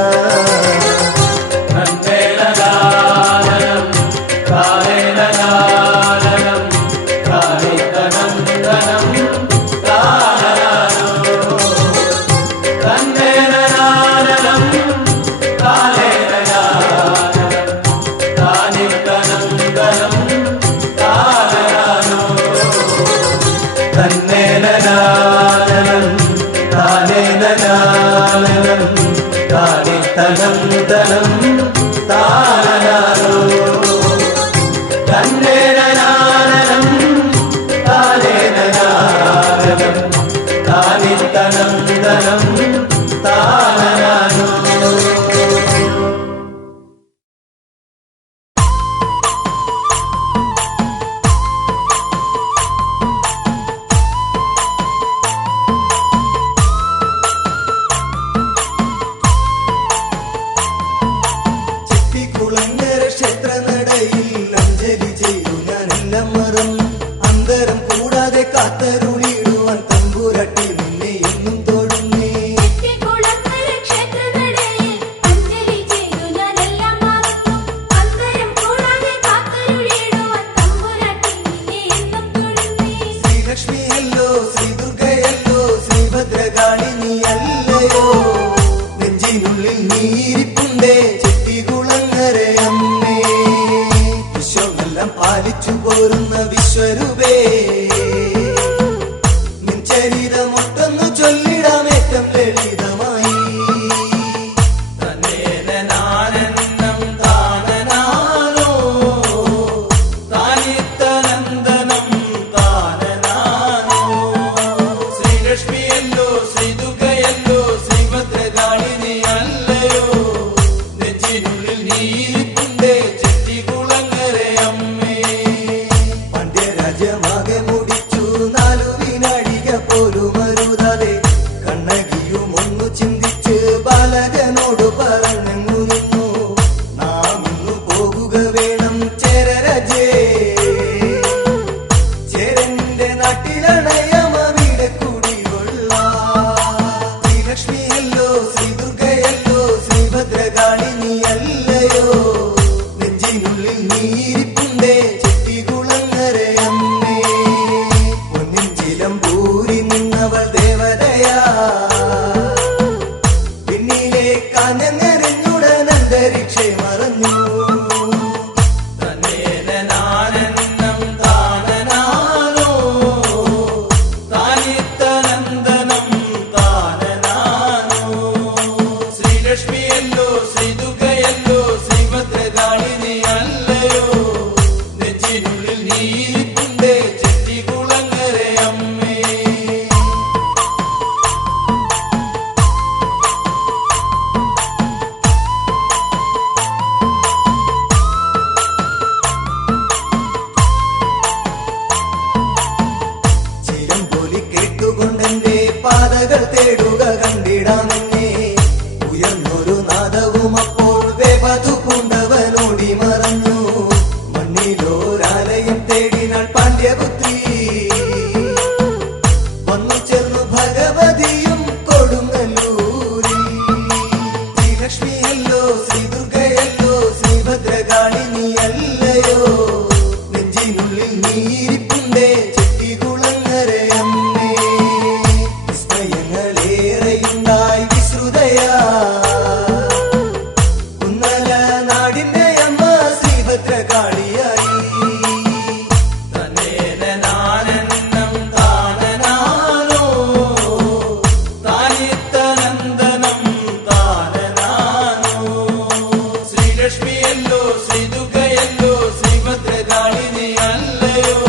ഞാൻ വിശ്വരൂപേ നിൻ ചരിതമൊട്ടൊന്നു ചൊല്ലിടാമേറ്റം ലളിതമായി. തന്നേനാനന്ദം താനനാനോ താനിത്തനന്ദനം താനനാനോ ശ്രീലക്ഷ്മിയല്ലോ ശ്രീദുർഗയല്ലോ ശ്രീഭദ്രകാളിനി അല്ലയോ നെഞ്ചിനുള്ളിൽ നീരിപ്പുണ്ടേ ചെട്ടികുളങ്ങരെ അമ്മേ. പാണ്ഡ്യരാജ്യമാകെ മുടിച്ചു 4 വിനാഴിക പോലും അരുതാതെ കണ്ണകിയും ഒന്നു ചിന്തിച്ച് ബാലകനോട് പറഞ്ഞെന്നു നിന്നു. നാം ഇന്നു പോകുക വേണം ചേരരാജേ, ചേരന്റെ നാട്ടിലണയമവിടെ കുടികൊള്ളാം. ശ്രീലക്ഷ്മിയല്ലോ ശ്രീദുർഗയല്ലോ ശ്രീഭദ്രകാളിനി അല്ലയോ നെഞ്ചിനുള്ളിൽ നീരിപ്പുണ്ടേ ചെട്ടികുളങ്ങരെ അമ്മേ. പൊന്നിൻ ചിലമ്പൂരി നിന്നവൾ ദേവതയാ, പിന്നിലെ കാഞ്ഞങ്ങരഞ്ഞുടൻ അന്തരീക്ഷേ മറഞ്ഞു. തന്നേനാനന്ദം താനനാനോ താനിത്തനന്ദനം താനനാനോ ശ്രീലക്ഷ്മിയല്ലോ ശ്രീദുർഗയല്ലോ ശ്രീഭദ്രകാളിനി അല്ലയോ നെഞ്ചിനുള്ളിൽ നീരിപ്പുണ്ടേ ചെട്ടികുളങ്ങരെ അമ്മേ. ചിലമ്പൊലി കേട്ടുകൊണ്ടെന്റെ പാതകൾ തേടുക കണ്ടിടാമെന്നെ. ഉയർന്നൊരു നാദവും അപ്പോൾ വേപതു പൂണ്ടവനോടി മറഞ്ഞു. മണ്ണിലോരാലയം തേടിനാൾ പാണ്ഡ്യപുത്രി, വന്നു ചേർന്നു ഭഗവതിയും കൊടുങ്ങല്ലൂരിൽ. ശ്രീലക്ഷ്മിയല്ലോ ശ്രീദുർഗയല്ലോ ശ്രീഭദ്രകാളിനി അല്ലയോ നെഞ്ചിനുള്ളിൽ നീരിപ്പുണ്ടേ ചെട്ടികുളങ്ങരെ അമ്മേ. വിസ്മയങ്ങളേറെയുണ്ടായി വിശ്രുതയാ കുന്നല നാടിന്റെ അമ്മ ശ്രീഭദ്രകാളിയായി. തന്നേനാനന്ദം താനനാനോ താനിത്തനന്ദനം താനനാനോ ശ്രീലക്ഷ്മിയല്ലോ ശ്രീദുർഗയല്ലോ ശ്രീഭദ്രകാളിനി അല്ലയോ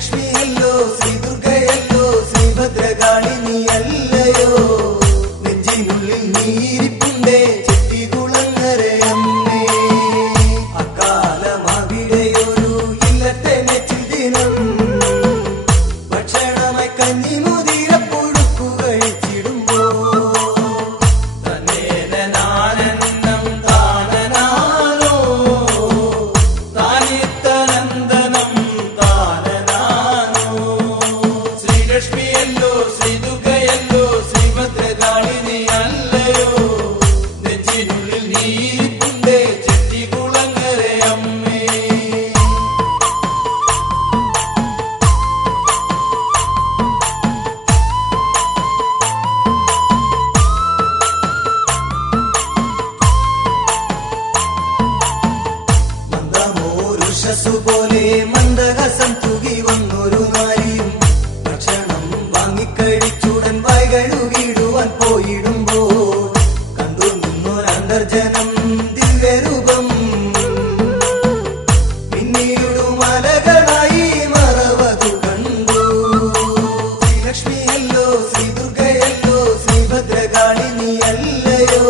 ശ്രീലക്ഷ്മിയല്ലോ ശ്രീ ദുർഗയല്ലോ ശ്രീഭദ്രകാളി നീ അല്ലയോ നെഞ്ചിനുള്ളിൽ നീരിപ്പുണ്ടേ ചെട്ടികുളങ്ങരയമ്മേ അക്കാലമവിടെയൊരു ഇല്ലത്തെ നെച്ചിൽ ദിനം ഭക്ഷണമായി കഞ്ഞിമുതിര പുഴുക്കു കഴിച്ചിടുമ്പോ തന്നേനാനന്ദം താനനാനോ താനിത്തനന്ദനം താനനാനോ ശ്രീലക്ഷ്മിയല്ലോ ശ്രീദുർഗയല്ലോ ശ്രീഭദ്രകാളി നീ അല്ലയോ നെഞ്ചിനുള്ളിൽ നീരിപ്പുണ്ടേ ചെട്ടികുളങ്ങരയമ്മേ മന്ദമോരുഷസുപോലെ മന്ദഹസം തൂകി വന്നൊരു നാരിയും ഭക്ഷണം വാങ്ങിക്കഴിച്ചുടൻ വായ്കഴുകിടുവാൻ പോയിടുമ്പോ കണ്ടു നിന്നൊരന്തർജനം ദിവ്യരൂപം പിന്നീടു മലകളായി മറവതു കണ്ടു ശ്രീലക്ഷ്മിയല്ലോ ശ്രീ ദുർഗയല്ലോ ശ്രീഭദ്രകാളി നീ അല്ലയോ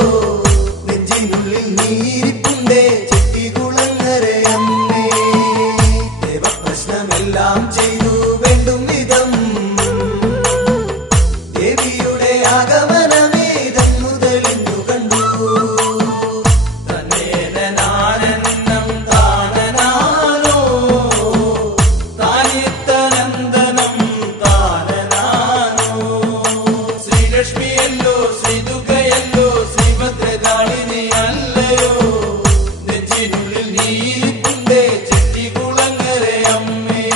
നെഞ്ചിനുള്ളിൽ നീരിപ്പുണ്ടേ ചെട്ടികുളങ്ങരയമ്മേ ദേവപ്രശ്നമെല്ലാം ചെയ്തു വേണ്ടും വിധം ദേവിയുടെ ആഗമനമേതെന്നു തെളിഞ്ഞു കണ്ടു തന്നേനാനന്ദം താനനാനോ താനിത്തനന്ദനം താനനാനോ ശ്രീലക്ഷ്മിയല്ലോ ശ്രീദുർഗയല്ലോ ശ്രീഭദ്രകാളി നീ അല്ലയോ നെഞ്ചിനുള്ളിൽ നീരിപ്പുണ്ടേ ചെട്ടികുളങ്ങരയമ്മേ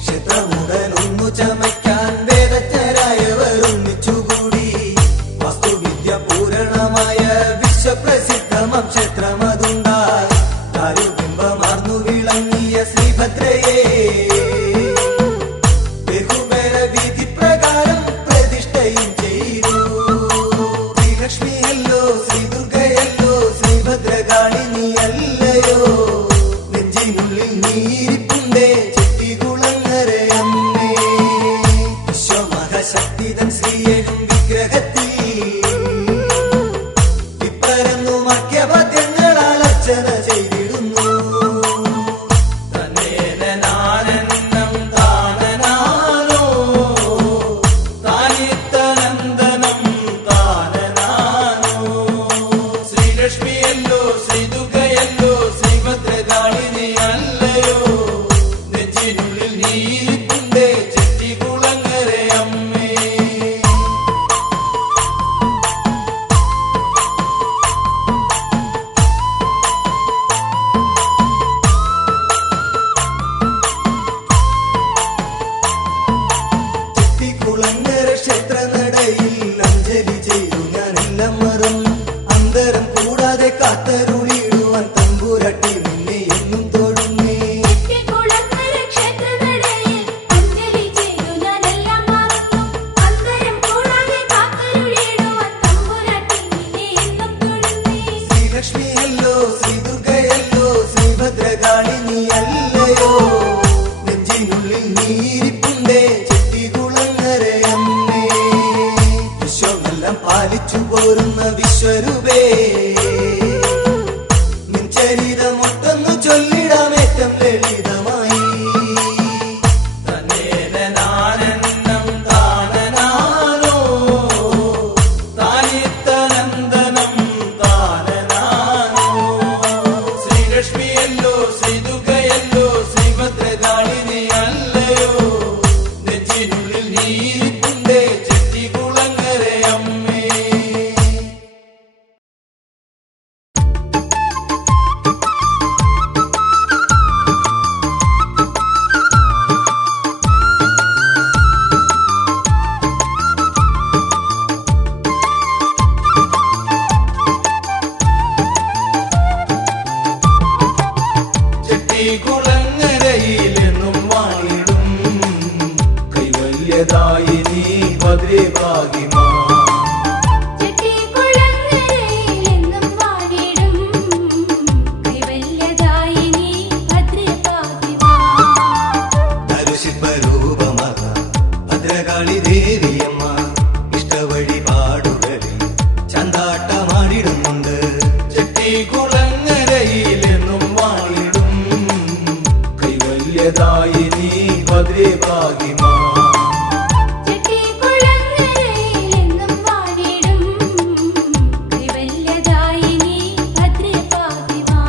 ക്ഷേത്രമുടനൊന്നു ചമയ്ക്കാൻ വേദജ്ഞരായവർ ഒന്നിച്ചുകൂടി വസ്തുവിദ്യ പൂരണമായ വിശ്വപ്രസിദ്ധമം ക്ഷേത്രമതുണ്ടായി ദാരുബിംബമാർന്നു വിളങ്ങിയ ശ്രീഭദ്രയെ ബഹുബല വിധി പ്രകാരം പ്രതിഷ്ഠയും ചെയ്തു ശ്രീലക്ഷ്മിയല്ലോ ശ്രീ ദുർഗയല്ലോ ശ്രീഭദ്രകാളി നീ അല്ലയോ നെഞ്ചിനുള്ളിൽ നീരിപ്പുണ്ടേ ചെട്ടികുളങ്ങരയമ്മേ വിശ്വമഹശക്തിതൻ ശ്രീയനും വിഗ്രഹത്തിൽ ഇപ്പരന്നു മധ്യപദ്യങ്ങളാൽ അർച്ചന ചെയ്തിടുന്നു തന്നേനാനന്ദം താനനാനോ താനിത്തനന്ദനം താനനാനോ ശ്രീലക്ഷ്മിയല്ലോ ശ്രീദുർഗയല്ലോ ശ്രീഭദ്രകാളി നീ അല്ലയോ നെഞ്ചിനുള്ളിൽ നീരിപ്പുണ്ടേ ചെട്ടികുളങ്ങരയമ്മേ ചെട്ടികുളങ്ങര ക്ഷേത്രനടയിൽ അഞ്ജലി ചെയ്തു ഞാനെല്ലാം മറന്നു അന്തരം കൂടാതെ കാത്തരുളിയിടുവാൻ തമ്പുരട്ടി നിന്നെ എന്നും തൊടുന്നേ കുളങ്ങര ക്ഷേത്രനടയിൽ അഞ്ജലി ചെയ്തു ഞാനെല്ലാം മറന്നു അന്തരം കൂടാതെ കാത്തരുളിയിടുവാൻ തമ്പുരാട്ടി നിന്നെ എന്നും തൊഴുന്നേ ശ്രീലക്ഷ്മിയല്ലോ ശ്രീ ദുർഗയല്ലോ ശ്രീഭദ്രകാളി നീ അല്ലയോ നെഞ്ചിനുള്ളിൽ നീരിപ്പുണ്ടേ ചെട്ടികുളങ്ങരയമ്മേ വിശ്വമെല്ലാം പാലിച്ചു പോരുന്ന വിശ്വരൂപേ നിൻ ചരിതമൊട്ടൊന്നു ചൊല്ലിടാമേറ്റം ലളിതമായി തന്നേനാനന്ദം താനനാനോ താനിത്തനന്ദനം താനനാനോ ശ്രീലക്ഷ്മിയല്ലോ ശ്രീദുർഗയല്ലോ ശ്രീഭദ്രകാളി നീ അല്ലയോ നെഞ്ചിനുള്ളിൽ നീരിപ്പുണ്ടേ ചെട്ടികുളങ്ങരയമ്മേ കൈവല്യദായിനി ഭദ്രേ ഭാഗിമാ. ചെട്ടിക്കുളങ്ങരയിലെന്നും വാണിടും കൈവല്യദായിനി ഭദ്രേ ഭാഗിമാ. നരുശില്പരൂപമക ഭദ്രകാളി ദേവിയമ്മ ഇഷ്ടവഴിപാടുകളിൽ ചന്താട്ടമാടിടുന്നുണ്ട്. ചെട്ടിക്കുളങ്ങരയിലെന്നും വാണിടും കൈവല്യദായിനി ഭദ്രേ ഭാഗിമാ. ചെട്ടിക്കുളങ്ങരയിലെന്നും വാണിടും കൈവല്യദായിനി ഭദ്രേ ഭാഗിമാ.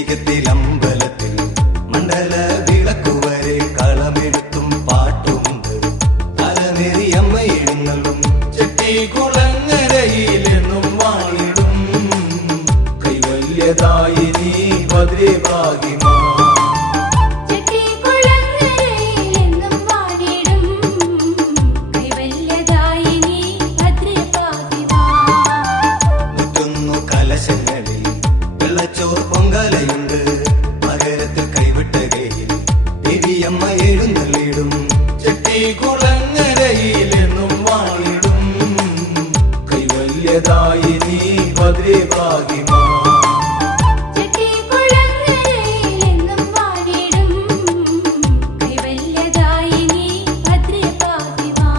വൃശ്ചികത്തിലമ്പലത്തിൽ മണ്ഡല വിളക്കുവരെ കളമെടുത്തും പാട്ടുമുണ്ട്. കലമേറിയമ്മ എഴുന്നള്ളും ചെട്ടിക്കുളങ്ങരയിലെന്നും വാണിടും കൈവല്യദായിനി ഭദ്രേ ഭാഗിമാ. ചെട്ടിക്കുളങ്ങരയിലെന്നും വാണിടും കൈവല്യദായിനി ഭദ്രേ ഭാഗിമാ. മുറ്റുന്നു കലശങ്ങളിൽ വെള്ളച്ചോർ പൊങ്കലയുണ്ട്. മകരത്തിൽ കൈവിട്ടകയിൽ ദേവിയമ്മ എഴുന്നള്ളിടും. ചെട്ടിക്കുളങ്ങരയിലെന്നും വാണിടും കൈവല്യദായിനി ഭദ്രേ ഭാഗിമാ. ചെട്ടിക്കുളങ്ങരയിലെന്നും വാണിടും കൈവല്യദായിനി ഭദ്രേ ഭാഗിമാ.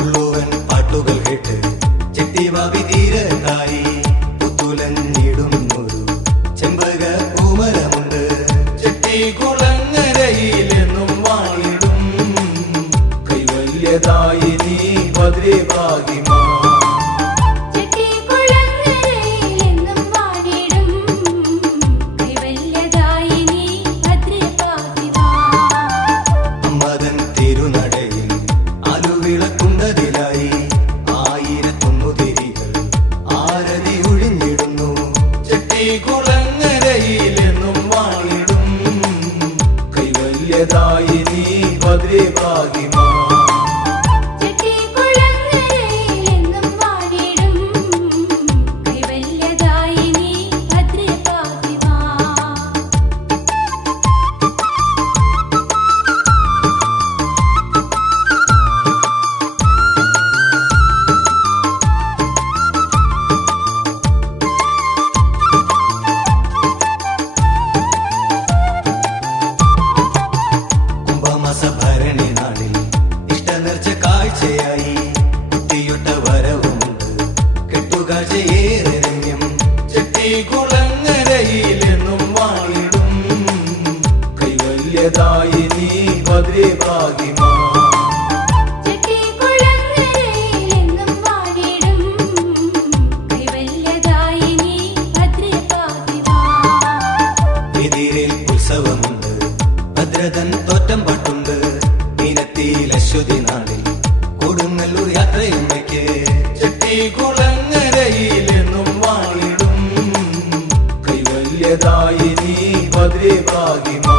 ഉള്ളുവൻ പാട്ടുകൾ കേട്ട് ചെട്ടിവാവി തീരത്തായി പുത്തുലഞ്ഞിടുന്നൊരു ചെമ്പക പൂമരമുണ്ട്. ചെട്ടിക്കുളങ്ങരയിലെന്നും വാണിടും കൈവല്യദായിനി ഭദ്രേ ഭാഗിമാ. ചെട്ടിക്കുളങ്ങരയിലെന്നും വാണിടും കൈവല്യദായിനി ഭദ്രേ ഭാഗിമാ. അമ്മതൻ തിരുനടയിൽ ആലുവിളക്കുണ്ടതിലായി 1001 തിരികൾ ആരതി ഒഴിഞ്ഞിടുന്നു. ചെട്ടിക്കുളങ്ങരയിലെന്നും വാണിടും കൈവല്യദായിനി ഭദ്രേ ഭാഗിമാ. ചെട്ടിക്കുളങ്ങരയിലെന്നും വാണിടും കൈവല്യദായിനി ഭദ്രേ ഭാഗിമാ. കുംഭമാസ ഭരണി നാളിൽ ഇഷ്ടനേർച്ച കാഴ്ചയായി കുട്ടിയൊട്ട വരവുമുണ്ട്. കെട്ടുകാഴ്ചയേറെ രമ്യം ചെട്ടിക്കുളങ്ങരയിലെന്നും വാണിടും കൈവല്യദായിനി ഭദ്രേ ഭാഗിമാ. ചെട്ടിക്കുളങ്ങരയിലെന്നും വാണിടും കൈവല്യദായിനി ഭദ്രേ ഭാഗിമാ. എതിരിൽ ഉത്സവമുണ്ട്. ഭദ്രതൻ തോറ്റം പാട്ടുണ്ട്. മീനത്തിയിൽ അശ്വതി നാളിൽ കൊടുങ്ങല്ലൂർ യാത്രയമ്മയ്ക്ക്. ചെട്ടിക്കുളങ്ങരയിലെന്നും വാണിടും കൈവല്യദായിനി ഭദ്രേ ഭാഗിമാ.